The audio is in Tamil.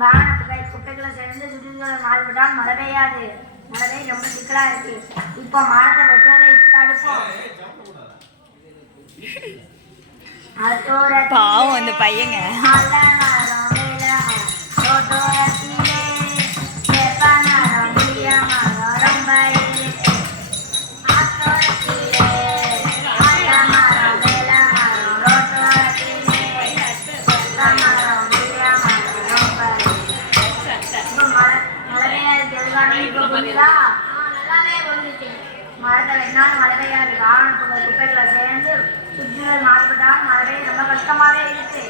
வாகன புகை குப்பைகளை சேர்ந்து சுற்றுச்சூழல் மாறுபட்டால் மழை பெய்யாது. மழை ரொம்ப சிக்கலா இருக்கு. இப்போ மரத்தை வெட்டுறதை தடுப்போம். பாவம் அந்த பையங்க. மரத்தை வெட்டினாலும் மழை பெய்யாது. வாகன குப்பைகளை சேர்ந்து சுற்றுச்சூழல் மாறுபட்டால் மழை ரொம்ப கஷ்டமாவே இருக்கு.